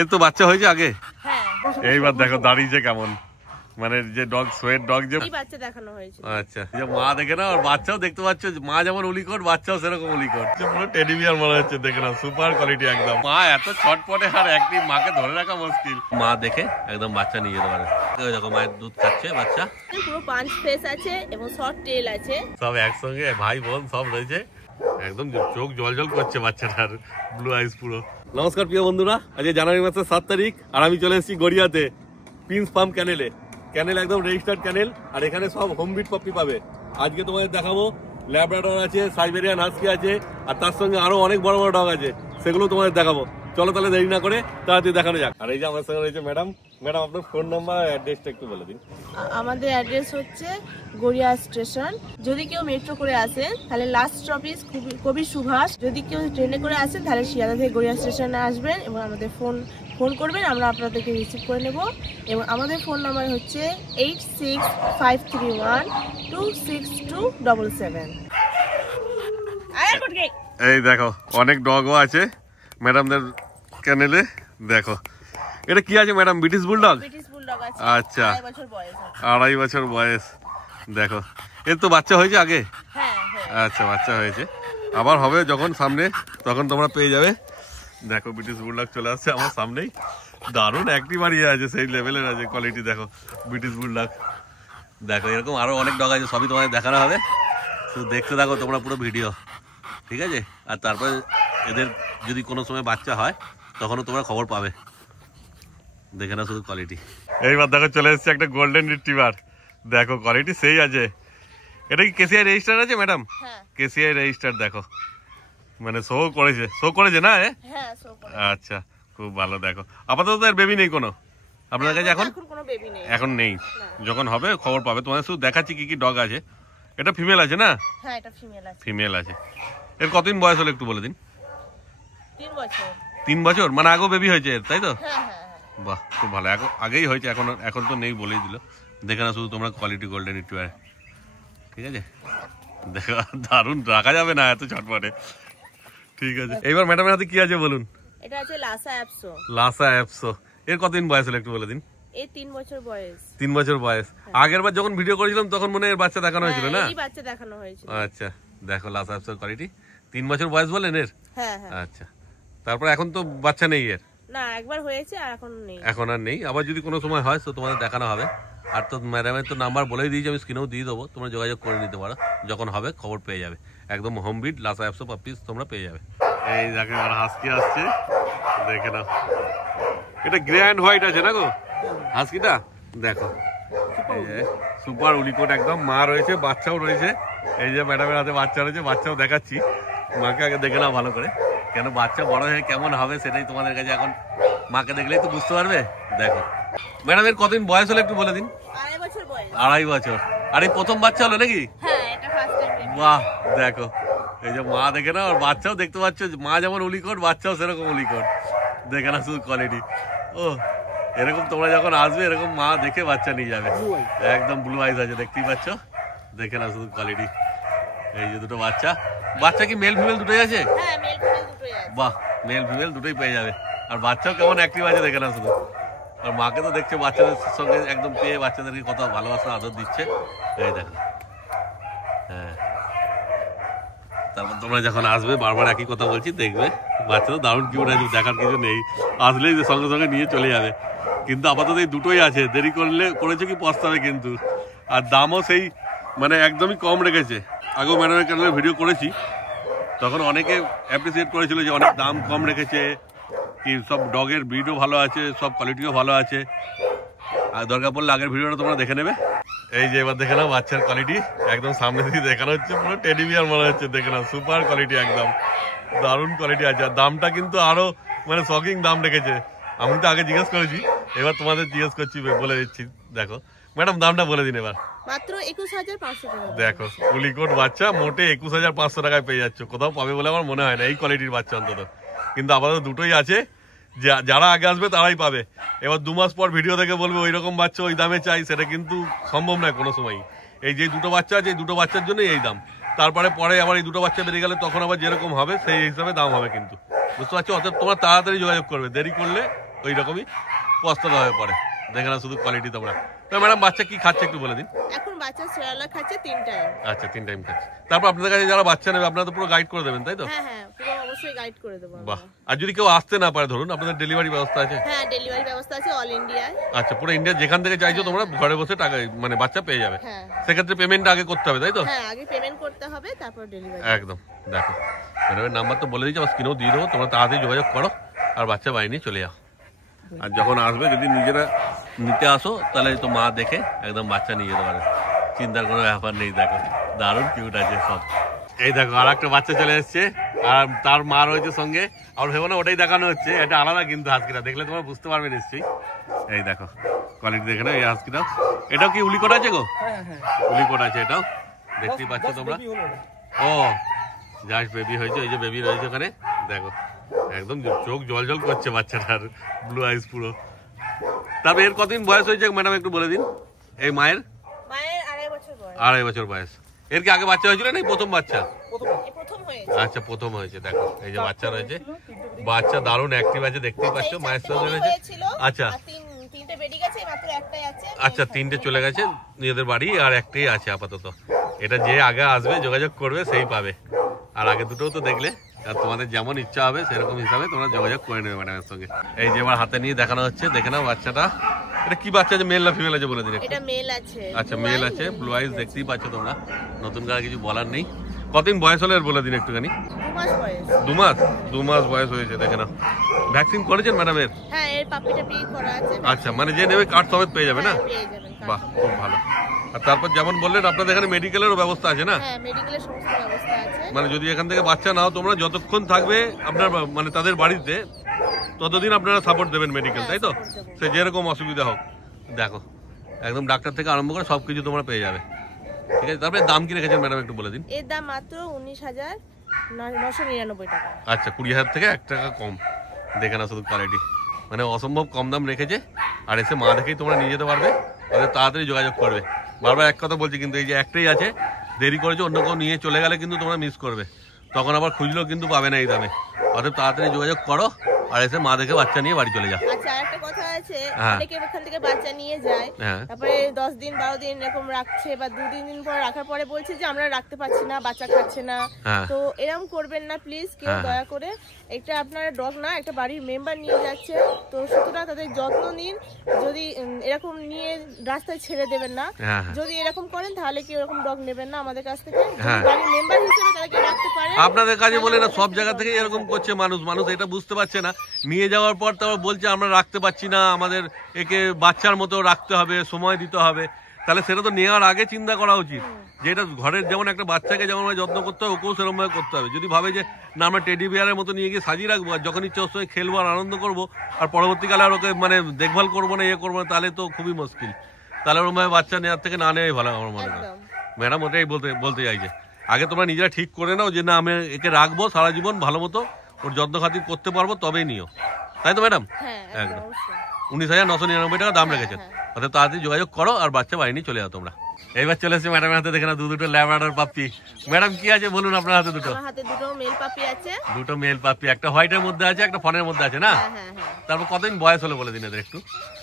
এর তো বাচ্চা হয়েছে আগে। এইবার দেখো দাঁড়িয়েছে কেমন, মানে যে ডগ সোয়েট ডগ যে বাচ্চা দেখানো হয়েছে। আচ্ছা, যে মা দেখে না, আর বাচ্চাও দেখতে পাচ্ছ, মা যেমন উলিকট বাচ্চাও সেরকম উলিকট, পুরো টেডি বিয়ার মনে হচ্ছে। দেখে না, সুপার কোয়ালিটি একদম। মা এত ছটপটে আর একটি মাকে ধরে রাখা মুশকিল। মা দেখে একদম বাচ্চা নিয়ে যেতে পারে। দেখো মায়ের দুধ খাচ্ছে বাচ্চা, পুরো পাঁচ ফেস আছে এবং শর্ট টেল আছে, সব একসঙ্গে ভাই বোন সব রয়েছে। একদম চোখ জল জল করছে বাচ্চাটার, ব্লু আইস পুরো। নমস্কার প্রিয় বন্ধুরা, আজকে জানুয়ারি মাসের 7 তারিখ আর আমি চলে এসেছি গড়িয়াতে প্রিন্স ফার্ম ক্যানেলে। ক্যানেল একদম রেজিস্টার্ড ক্যানেল, আর এখানে সব হোম বিট পাপ্পি পাবে। আজকে তোমাদের দেখাবো ল্যাব্রাডর আছে, সাইবেরিয়ান হাস্কি আছে, আর তার সঙ্গে আরো অনেক বড় বড় ডগ আছে, সেগুলো তোমাদের দেখাবো। চলো তাহলে দেরি না করে তাড়াতাড়ি দেখানো যাক। আর এই যে আমার সঙ্গে রয়েছে ম্যাডাম। ম্যাডাম আপনার ফোন নাম্বার আর অ্যাড্রেসটা একটু বলে দিন। আমাদের অ্যাড্রেস হচ্ছে গড়িয়া স্টেশন। যদি কেউ মেট্রো করে আসেন তাহলে লাস্ট স্টপেজ কবি সুভাষ। যদি কেউ ট্রেনে করে আসেন তাহলে শিয়ালদা থেকে গড়িয়া স্টেশনে আসবেন এবং আমাদের ফোন করবেন, আমরা আপনাদেরকে রিসিভ করে নেব। এবং আমাদের ফোন নাম্বার হচ্ছে 8653126277। এই দেখো অনেক ডগও আছে ম্যাডামদের ক্যানেলে। দেখো এটা কি আছে ম্যাডাম? British bulldog. আচ্ছা, 2.5 বছর বয়স। দেখো এর তো বাচ্চা হয়েছে আগে। আচ্ছা, বাচ্চা হয়েছে, আবার হবে যখন সামনে, তখন তোমরা পেয়ে যাবে। দেখো ব্রিটিশ বুলডগ চলে আসছে আমার সামনেই। দারুণ অ্যাক্টিভ আর ইয়ে আছে, সেই লেভেলের আছে কোয়ালিটি। দেখো ব্রিটিশ বুলডগ। দেখো এরকম আরো অনেক ডগ আছে, সবই তোমাদের দেখানো হবে। শুধু দেখতে থাকো তোমরা পুরো ভিডিও, ঠিক আছে? আর তারপরে এদের যদি কোনো সময় বাচ্চা হয় তখনও তোমরা খবর পাবে। দেখে না শুধু কোয়ালিটি। এইবার দেখো চলে এসেছে একটা গোল্ডেন রিট্রিভার। দেখো কোয়ালিটি সেই আছে। এটা কি কেসিআই রেজিস্টার আছে ম্যাডাম? কেসিআই রেজিস্টার। দেখো মানে শো করেছে না? আচ্ছা, খুব ভালো। দেখো আপাতত এর বেবি নেই কোনো আপনার কাছে এখন নেই। যখন হবে খবর পাবে। তোমাদের শুধু দেখাচ্ছি কি কি ডগ আছে। এটা ফিমেল আছে না? ফিমেল আছে। এর কতদিন বয়স হলো একটু বলে দিন। 3 বছর, মানে আগেও বেবি হয়েছে এর, তাই তো? বাহ, খুব ভালো। আগেই হয়েছে, এখন তো নেই বলেই দিল। দেখে না শুধু তোমরা কোয়ালিটি গোল্ডেন রিট্রিভার, ঠিক আছে? দেখো দারুণ, রাখা যাবে না এত ছটপটে। ঠিক আছে, এইবার ম্যাডামের হাতে কি আছে বলুন। এটা আছে লাসা অ্যাপসো। লাসা অ্যাপসো। এর কতদিন বয়স হলো একটু বলে দিন। এই 3 বছর বয়স। 3 বছর বয়স। আগের বার যখন ভিডিও করেছিলাম তখন মনে হয় বাচ্চা দেখানো হয়েছিল না? এই বাচ্চা দেখানো হয়েছিল। আচ্ছা, দেখো লাসা অ্যাপসোর কোয়ালিটি। 3 বছর বয়স বলেন এর? হ্যাঁ। আচ্ছা, তারপর এখন তো বাচ্চা নেই এর? না, একবার হয়েছে আর এখন নেই। এখন আর নেই। আবার যদি কোনো সময় হয় তো তোমাদের দেখানো হবে। আর তো ম্যাডামের তো নাম্বার বলেই দিয়েছি, আমি স্ক্রিনেও দিয়ে দেবো, তোমরা যোগাযোগ করে নিতে পারো। যখন হবে খবর পেয়ে যাবে। একদম হোম বিট লাসা অ্যাপসো পাপ্পিস তোমরা পেয়ে যাবে। এই দেখো আর হাস্কি আসছে, দেখে নাও। এটা গ্রে অ্যান্ড হোয়াইট আছে না গো হাস্কিটা? দেখো এই যে সুপার উলিকোট একদম। মা রয়েছে, বাচ্চাও রয়েছে। এই যে ম্যাডামের হাতে বাচ্চা রয়েছে, বাচ্চাও দেখাচ্ছি। মাকে আগে দেখে নাও ভালো করে, কেন বাচ্চা বড় হয়ে কেমন হবে সেটাই তোমাদের কাছে এখন মাকে দেখলেই তো বুঝতে পারবে। দেখো ম্যাডামের কতদিন বয়স হলো একটু বলে দিন। 2.5 বছর বয়স। 2.5 বছর। আর এই প্রথম বাচ্চা হলো নাকি? হ্যাঁ, এটা ফার্স্ট টাইম। বাহ, দেখো এই যে মা দেখে না, আর বাচ্চাও দেখতে পাচ্ছ, মা যেমন উলিকট বাচ্চাও সেরকম উলিকট। দেখে না শুধু কোয়ালিটি। ও এরকম তোমরা যখন আসবে এরকম মা দেখে বাচ্চা নিয়ে যাবে। একদম ব্লু আইস আছে, দেখতেই পাচ্ছ। দেখে না শুধু কোয়ালিটি। এই যে দুটো বাচ্চা। বাচ্চা কি মেল ফিমেল দুটোই আছে? হ্যাঁ, মেল ফিমেল দুটোই আছে। বাহ, মেল ফিমেল দুটোই পেয়ে যাবে। আর বাচ্চাও কেমন অ্যাক্টিভ আছে দেখে না শুধু। আর মাকে তো দেখছে বাচ্চাদের সঙ্গে একদম পেয়ে বাচ্চাদেরকে কত ভালোবাসা আদর দিচ্ছে। এই দেখো। হ্যাঁ, তারপর তোমরা যখন আসবে, বারবার একই কথা বলছি, দেখবে বাচ্চারা দারুণ কিউট আছে, দেখার কিছু নেই। আসলেই সঙ্গে সঙ্গে নিয়ে চলে যাবে। কিন্তু আপাতত এই দুটোই আছে, দেরি করেছে কি পস্তাবে কিন্তু। আর দামও সেই মানে একদমই কম রেখেছে। আগেও ম্যাডামের চ্যানেলে ভিডিও করেছি, তখন অনেকে অ্যাপ্রিসিয়েট করেছিল যে অনেক দাম কম রেখেছে, কি সব ডগের ব্রিডও ভালো আছে, সব কোয়ালিটিও ভালো আছে। আর দরকার পড়লে আগের ভিডিওটা তোমরা দেখে নেবে। এই যে এবার দেখে নাও বাচ্চার কোয়ালিটি, একদম সামনে থেকে দেখানো হচ্ছে, পুরো টেডি বিয়ার মনে হচ্ছে। দেখে নাও সুপার কোয়ালিটি, একদম দারুণ কোয়ালিটি আছে। আর দামটা কিন্তু আরো মানে শকিং দাম রেখেছে। আমি তো আগে জিজ্ঞেস করেছি, এবার তোমাদের জিজ্ঞেস করছি, বলে দিচ্ছি। দেখো ম্যাডাম দামটা বলে দিন এবার। মাত্র 21,500 টাকা। দেখো উলিকট বাচ্চা মোটে 21,500 টাকায় পেয়ে যাচ্ছ। কোথাও পাবে বলে আমার মনে হয় না এই কোয়ালিটির বাচ্চা অন্তত। কিন্তু আপাতত দুটোই আছে, যারা আগে আসবে তারাই পাবে। এবার 2 মাস পর ভিডিও দেখে বলবে ওই রকম বাচ্চা ওই দামে চাই, সেটা কিন্তু সম্ভব নয় কোনো সময়। এই যে দুটো বাচ্চা আছে, এই দুটো বাচ্চার জন্যই এই দাম। তারপরে আবার এই দুটো বাচ্চা বেরিয়ে গেলে তখন আবার যেরকম হবে সেই হিসাবে দাম হবে কিন্তু, বুঝতে পারছো? অতএব তোমরা তাড়াতাড়ি যোগাযোগ করবে, দেরি করলে ওই রকমই পস্তাতে হয়ে পড়ে। দেখে না শুধু কোয়ালিটি তোমরা। তো ম্যাডাম বাচ্চা কি খাচ্ছে একটু বলে দিন। এখন বাচ্চা সেরালাক খাচ্ছে 3 টাইম। আচ্ছা 3 টাইম খাচ্ছে। তারপর আপনাদের কাছে যারা বাচ্চা নেবে আপনারা তো পুরো গাইড করে দেবেন তাই তো? হ্যাঁ হ্যাঁ, পুরো অবশ্যই গাইড করে দেব। বাহ। আর যদি কেউ আসতে না পারে ধরুন আপনাদের ডেলিভারি ব্যবস্থা আছে? হ্যাঁ, ডেলিভারি ব্যবস্থা আছে অল ইন্ডিয়ায়। আচ্ছা, পুরো ইন্ডিয়া যেখান থেকে চাইছো তোমরা ঘরে বসে টাকা মানে বাচ্চা পেয়ে যাবে। হ্যাঁ। সেক্ষেত্রে পেমেন্ট আগে করতে হবে তাই তো? হ্যাঁ, আগে পেমেন্ট করতে হবে তারপর ডেলিভারি। একদম। দেখো ম্যাডামের নাম্বার তো বলে দিচ্ছি, আমার স্ক্রিনেও দিয়ে দেবো, তোমরা তাড়াতাড়ি যোগাযোগ করো আর বাচ্চা বাড়ি নিয়ে চলে যাও। আর যখন আসবে যদি নিজেরা নিতে আসো তাহলে তো মা দেখে একদম বাচ্চা নিয়ে যেতে পারে, চিন্তার কোনো ব্যাপার নেই। দেখো দারুণ কিউট আছে সব। এই দেখো আর একটা বাচ্চা চলে এসছে আর তার মা রয়েছে সঙ্গে। আর ভেবো না ওটাই দেখানো হচ্ছে, এটা আলাদা কিন্তু হাস্কিটা, দেখলে তোমরা বুঝতে পারবে নিশ্চয়ই। এই দেখো কোয়ালিটি দেখে না এই হাস্কিটা। এটাও কি উলিকোট আছে গো? উলিকোট আছে এটাও, দেখতেই পাচ্ছ তোমরা। ও জাস্ট বেবি হয়েছে, এই যে বেবি রয়েছে ওখানে দেখো, একদম চোখ জল জল করছে বাচ্চাটার, ব্লু আইস পুরো। তবে এর কতদিন বয়স হয়েছে ম্যাডাম একটু বলে দিন। এই মায়ের 2.5 বছর বয়স। 2.5 বছর বয়স। এর কি আগে বাচ্চা হয়েছিল না প্রথম বাচ্চা? প্রথম হয়েছে। আচ্ছা প্রথম হয়েছে। দেখো এই যে বাচ্চা রয়েছে, বাচ্চা দারুণ অ্যাক্টিভ আছে দেখতেই পাচ্ছ, মায়ের সঙ্গে রয়েছে। আচ্ছা তিনটে বেরিয়ে গেছে, মাত্র একটাই আছে। আচ্ছা 3টে চলে গেছে নিজেদের বাড়ি আর একটাই আছে আপাতত। এটা যে আগে আসবে যোগাযোগ করবে সেই পাবে। আর আগে দুটোও তো দেখলে, আর তোমাদের যেমন ইচ্ছা হবে সেরকম হিসাবে তোমরা যোগাযোগ করে নেবে ম্যাডামের সঙ্গে। এই যে আমার হাতে নিয়ে দেখানো হচ্ছে, দেখে নাও বাচ্চাটা। এটা কি বাচ্চা আছে, মেল না ফিমেল আছে বলে দিন। এটা মেল আছে। আচ্ছা মেল আছে, ব্লু আইস দেখতেই পাচ্ছ তোমরা, নতুন করে কিছু বলার নেই। কতদিন বয়স হলে বলে দিন একটুখানি। 2 মাস বয়স। 2 মাস বয়স হয়েছে দেখে নাও। ভ্যাকসিন করেছেন ম্যাডামের? হ্যাঁ, এর পাপিটা পি করা আছে। আচ্ছা মানে যে নেবে কার্ড সমেত পেয়ে যাবে না? পেয়ে যাবেন। বাহ খুব ভালো। আর তারপর যেমন বললেন আপনাদের এখানে মেডিকেলেরও ব্যবস্থা আছে না? হ্যাঁ, মেডিকেলের সমস্ত ব্যবস্থা আছে। মানে যদি এখান থেকে বাচ্চা নাও তোমরা, যতক্ষণ থাকবে আপনার মানে তাদের বাড়িতে ততদিন আপনারা সাপোর্ট দেবেন মেডিকেল, তাই তো? সে যেরকম অসুবিধা হোক। দেখো একদম ডাক্তার থেকে আরম্ভ করে সবকিছু তোমরা পেয়ে যাবে। ঠিক আছে, তারপরে দাম কি রেখেছেন ম্যাডাম একটু বলে দিন। এর দাম মাত্র 19,999 টাকা। আচ্ছা 20,000 থেকে 1 টাকা কম। দেখে না শুধু কোয়ালিটি, মানে অসম্ভব কম দাম রেখেছে। আর এসে মা দেখেই তোমরা নিয়ে যেতে পারবে, তাহলে তাড়াতাড়ি যোগাযোগ করবে। বারবার এক কথা বলছি কিন্তু, এই যে একটাই আছে, দেরি করেছে অন্য কেউ নিয়ে চলে গেলে কিন্তু তোমরা মিস করবে, তখন আবার খুঁজলেও কিন্তু পাবে না এই দামে। অতএব তাড়াতাড়ি যোগাযোগ করো আর এসে মা দেখে বাচ্চা নিয়ে বাড়ি চলে যাও। আচ্ছা আরেকটা কথা আছে, হ্যাঁ। অনেকে এখান থেকে বাচ্চা নিয়ে যায়, হ্যাঁ। তারপরে 10 দিন 12 দিন এরকম রাখছে, বা 2-3 দিন পর রাখার পরে বলছে যে আমরা রাখতে পারছি না, বাচ্চা খাচ্ছে না। হ্যাঁ। তো এরকম করবেন না প্লিজ কেউ, হ্যাঁ। দয়া করে। এটা আপনার ডগ না, একটা বাড়ির মেম্বার নিয়ে যাচ্ছে, তো সুতরাং তাদের যত্ন নিন। যদি এরকম নিয়ে রাস্তায় ছেড়ে দেবেন না। হ্যাঁ। যদি এরকম করেন তাহলে কি এরকম ডগ নেবেন না আমাদের কাছ থেকে। হ্যাঁ। যদি বাড়ির মেম্বার হিসেবে তাদেরকে রাখতে পারেন। আপনাদের কাছে বলে না, সব জায়গা থেকে এরকম করছে মানুষ। মানুষ এটা বুঝতে পারছে না, নিয়ে যাওয়ার পর তারপর বলছে আমরা রাখতে পারছি না, আমাদের একে বাচ্চার মতো রাখতে হবে, সময় দিতে হবে। তাহলে সেটা তো নেওয়ার আগে চিন্তা করা উচিত, যে এটা ঘরের যেমন একটা বাচ্চাকে যেমন যত্ন করতে হবে, ওকেও সেরকম ভাবে করতে হবে। যদি ভাবে যে না আমরা টেডি বিয়ারের মতো নিয়ে গিয়ে সাজিয়ে রাখবো, আর যখন ইচ্ছে ওর সঙ্গে খেলবো আর আনন্দ করবো, আর পরবর্তীকালে আর ওকে মানে দেখভাল করবো না, ইয়ে করবো না, তাহলে তো খুবই মুশকিল। তাহলে ওর ভাবে বাচ্চা নেওয়ার থেকে না নেওয়াই ভালো আমার মনে হয়। একদম। ম্যাডাম ওটাই বলতে চাইছে, আগে তোমরা নিজেরা ঠিক করে নাও যে না আমি একে রাখবো সারা জীবন, ভালো মতো ওর যত্ন খাতির করতে পারবো, তবেই নিও, তাই তো ম্যাডাম? হ্যাঁ একদম। অবশ্যই। 19,999 টাকা দাম রেখেছেন। হ্যাঁ। অর্থাৎ তাড়াতাড়ি যোগাযোগ করো আর বাচ্চা বাড়ি নিয়ে চলে যাও তোমরা। এইবার চলে এসেছে ম্যাডামের হাতে, দেখে না দুটো ল্যাব্রাডর পাপ্পি। ম্যাডাম কি আছে বলুন আপনার হাতে? আমার হাতে দুটো মেল পাপি আছে। দুটো মেল পাপ্পি, একটা হোয়াইটের মধ্যে আছে, একটা ফনের মধ্যে আছে না? হ্যাঁ হ্যাঁ হ্যাঁ। তারপর কতদিন বয়স হলো বলে দিন এদের একটু।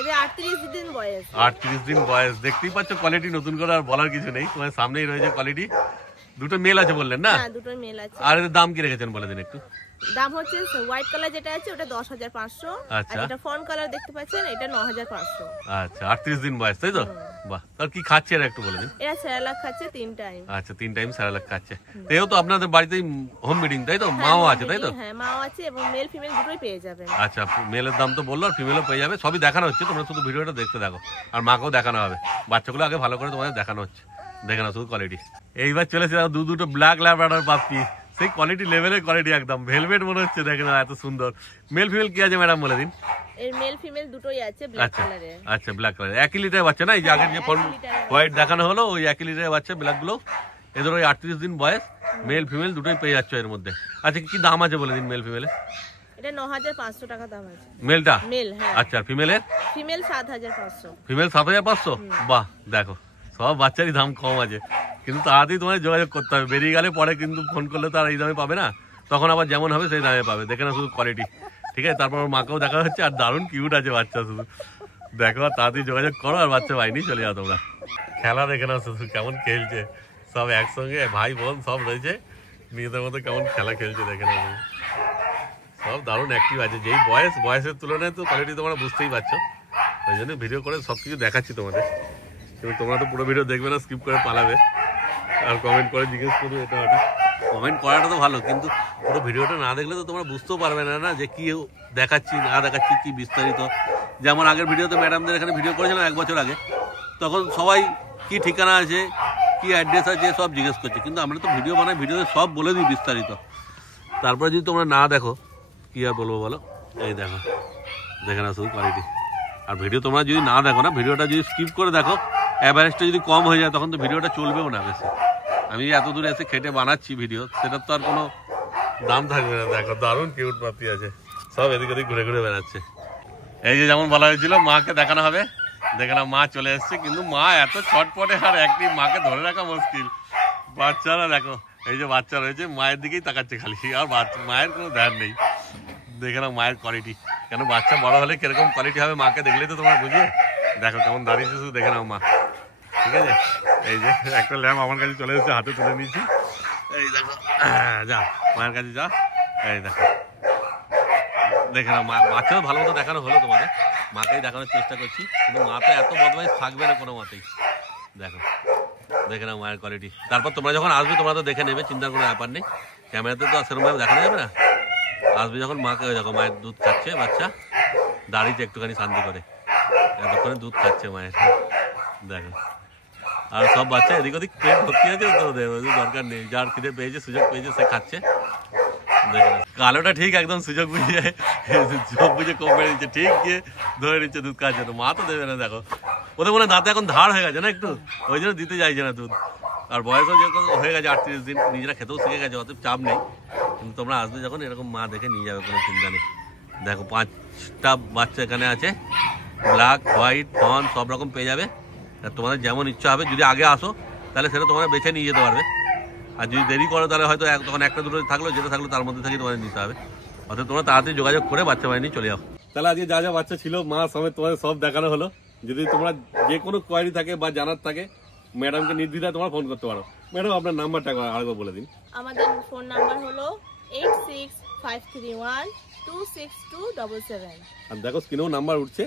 এদের 38 দিন বয়স। 38 দিন বয়স। দেখতেই পাচ্ছ কোয়ালিটি, নতুন করে আর বলার কিছু নেই, তোমার সামনেই রয়েছে কোয়ালিটি। দুটো মেল আছে বললেন না? হ্যাঁ, দুটো মেল আছে। আর এর দাম কি রেখেছেন বলে দিন একটু। দাম হচ্ছে হোয়াইট কালার যেটা আছে ওটা 10,500। আচ্ছা। আর এটা ফন কালার দেখতে পাচ্ছেন এটা 9,500। আচ্ছা 38 দিন বয়স, তাই তো? বাহ। তার কি খাচ্ছে এরা একটু বলে দিন। এরা সেরালাক খাচ্ছে 3 টাইম। আচ্ছা 3 টাইম সেরালাক খাচ্ছে। এও তো আপনাদের বাড়িতেই হোম মিটিং, তাই তো? মাও আছে, তাই তো? হ্যাঁ, মাও আছে এবং মেল ফিমেল দুটোই পেয়ে যাবেন। আচ্ছা মেলের দাম তো বললো, আর ফিমেলও পেয়ে যাবে। সবই দেখানো হচ্ছে, তোমরা শুধু ভিডিওটা দেখতে থাকো, আর মাকেও দেখানো হবে। বাচ্চাগুলো আগে ভালো করে তোমাদের দেখানো হচ্ছে, দেখে না শুধু কোয়ালিটি। এইবার চলেছে দুটো ব্ল্যাক ল্যাব্রাডর পাপ্পি, সেই কোয়ালিটি লেভেলের কোয়ালিটি, একদম ভেলভেট মনে হচ্ছে, দেখে না এত সুন্দর। মেল ফিমেল কি আছে ম্যাডাম বলে দিন। এর মেল ফিমেল দুটোই আছে ব্ল্যাক আচ্ছা কালারের। আচ্ছা ব্ল্যাক কালার, 1 লিটারের বাচ্চা না? এই যে আগের যে হোয়াইট দেখানো হলো ওই 1 লিটারের বাচ্চা ব্ল্যাক গুলো। এদের ওই 38 দিন বয়স, মেল ফিমেল দুটোই পেয়ে যাচ্ছে এর মধ্যে। আচ্ছা কি দাম আছে বলে দিন মেল ফিমেলে। এটা 9,500 টাকা দাম আছে মেলটা? মেল, হ্যাঁ। আচ্ছা ফিমেলের? ফিমেল 7,500। ফিমেল 7,500। বাহ দেখো সব বাচ্চারই দাম কম আছে, কিন্তু তাড়াতাড়ি তোমায় যোগাযোগ করতে হবে। বেরিয়ে গেলে পরে কিন্তু ফোন করলে তো আর এই দামে পাবে না, তখন আবার যেমন হবে সেই দামে পাবে। দেখে না শুধু কোয়ালিটি, ঠিক আছে, তারপর মাকেও দেখা হচ্ছে। আর দারুণ কিউট আছে বাচ্চা, শুধু দেখো, তাড়াতাড়ি যোগাযোগ করো আর বাচ্চা বাহিনী চলে যাও তোমরা। খেলা দেখে নাও শুধু কেমন খেলছে, সব একসঙ্গে ভাই বোন সব রয়েছে, নিজেদের মতো কেমন খেলা খেলছে দেখে নাও। সব দারুণ অ্যাক্টিভ আছে, যেই বয়সের তুলনায় তো কোয়ালিটি তোমরা বুঝতেই পারছো। ওই জন্য ভিডিও করে সব কিছু দেখাচ্ছি তোমাদের, কিন্তু তোমরা তো পুরো ভিডিও দেখবে না, স্কিপ করে পালাবে আর কমেন্ট করে জিজ্ঞেস করবে এটা ওটা। কমেন্ট করাটা তো ভালো, কিন্তু পুরো ভিডিওটা না দেখলে তো তোমরা বুঝতেও পারবে না যে কি দেখাচ্ছি না দেখাচ্ছি, কি বিস্তারিত। যেমন আগের ভিডিওতে ম্যাডামদের এখানে ভিডিও করেছিলাম 1 বছর আগে, তখন সবাই কি ঠিকানা আছে, কি অ্যাড্রেস আছে সব জিজ্ঞেস করছে, কিন্তু আমরা তো ভিডিও বানাই, ভিডিওতে সব বলে দিই বিস্তারিত। তারপরে যদি তোমরা না দেখো কি আর বলবো বলো। এই দেখো, দেখে না শুধু কোয়ালিটি। আর ভিডিও তোমরা যদি না দেখো না, ভিডিওটা যদি স্কিপ করে দেখো, অ্যাভারেজটা যদি কম হয়ে যায় তখন তো ভিডিওটা চলবেও না বেশি। আমি এত দূরে এসে খেটে বানাচ্ছি ভিডিও, সেটার তো আর কোনো দাম থাকবে না। দেখো দারুণ কিউট পাপি আছে, সব এদিক ওদিক ঘুরে ঘুরে বেড়াচ্ছে। এই যে যেমন বলা হয়েছিল মাকে দেখানো হবে, দেখে না মা চলে এসছে, কিন্তু মা এত ছটপটে আর একটি মাকে ধরে রাখা মুশকিল। বাচ্চারা দেখো, এই যে বাচ্চা রয়েছে মায়ের দিকেই তাকাচ্ছে খালি, আর মায়ের কোনো ধ্যান নেই। দেখে না মায়ের কোয়ালিটি, কেন বাচ্চা বড় হলে কিরকম কোয়ালিটি হবে মাকে দেখলেই তো তোমরা বুঝবে। দেখো কেমন দাঁড়িয়েছে, শুধু দেখে নাও মা। ঠিক আছে, এই যে একটা ল্যাম্প আমার কাছে চলে এসেছে, হাতে তুলে নিয়েছি। এই দেখো, যা মায়ের কাছে যা। এই দেখো, দেখে না মা, বাচ্চা তো ভালো মতো দেখানো হলো তোমাদের, মাকেই দেখানোর চেষ্টা করছি, কিন্তু মা তো এত বদমাইশ থাকবে না কোনো মতেই। দেখো, দেখে নাও মায়ের কোয়ালিটি। তারপর তোমরা যখন আসবে তোমরা তো দেখে নেবে, চিন্তার কোনো ব্যাপার নেই। ক্যামেরাতে তো সেরকমভাবে দেখানো যাবে না। আসবে যখন মাকে, দেখো মায়ের দুধ খাচ্ছে বাচ্চা, দাঁড়িয়েছে একটুখানি শান্তি করে, এতক্ষণে দুধ খাচ্ছে মায়ের। দেখো, আর সব বাচ্চা এদিক ওদিক পেট ভর্তি আছে, তো দরকার নেই, যার খিদে পেয়েছে সুযোগ পেয়েছে সে খাচ্ছে। কালোটা ঠিক একদম সুযোগ বুঝে চোখ বুঝে কম বেড়ে দিচ্ছে, ঠিক গিয়ে ধরে নিচ্ছে দুধ খাওয়ার জন্য। মা তো দেবে না, দেখো ওদের মনে দাঁতে এখন ধার হয়ে গেছে না একটু, ওই জন্য দিতে চাইছে না দুধ। আর বয়সও যেরকম হয়ে গেছে 38 দিন, নিজেরা খেতেও শিখে গেছে, অত চাপ নেই। কিন্তু তোমরা আসবে যখন এরকম মা দেখে নিয়ে যাবে, কোনো চিন্তা নেই। দেখো 5টা বাচ্চা এখানে আছে, ব্ল্যাক হোয়াইট ফন সব রকম পেয়ে যাবে। আর তোমাদের যেমন ইচ্ছা হবে, যদি আগে আসো তাহলে সেটা তোমরা বেছে নিয়ে যেতে পারবে, আর যদি দেরি করো তাহলে হয়তো তখন একটা দুটো থাকলো, যেটা থাকলো তার মধ্যে থেকে তোমাদের নিতে হবে। অর্থাৎ তোমরা তাড়াতাড়ি যোগাযোগ করে বাচ্চা বাহিনী চলে যাও। তাহলে আজকে যা যা বাচ্চা ছিল মা সমেত তোমাদের সব দেখানো হলো। যদি তোমরা যে কোনো কোয়ারি থাকে বা জানার থাকে, ম্যাডামকে নির্দ্বিধায় তোমরা ফোন করতে পারো। ম্যাডাম আপনার নাম্বারটা আরেকবার বলে দিন। আমাদের ফোন নাম্বার হলো 8653126277। আর দেখো স্ক্রিনেও নাম্বার উঠছে,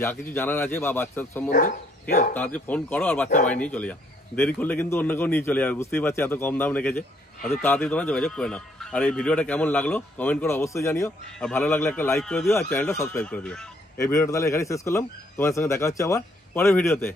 যা কিছু জানার আছে বা বাচ্চার সম্বন্ধে, ঠিক আছে, তাড়াতাড়ি ফোন করো আর বাচ্চা বাহিনী নিয়ে চলে যাও। দেরি করলে কিন্তু অন্য কেউ নিয়ে চলে যাবে, বুঝতেই পারছি এত কম দাম রেখেছে। অর্থাৎ তাড়াতাড়ি তোমরা যোগাযোগ করে নাও। আর এই ভিডিওটা কেমন লাগলো কমেন্ট করে অবশ্যই জানিও, আর ভালো লাগলে একটা লাইক করে দিও আর চ্যানেলটা সাবস্ক্রাইব করে দিও। এই ভিডিওটা তাহলে এখানেই শেষ করলাম, তোমার সঙ্গে দেখা হচ্ছে আবার পরের ভিডিওতে।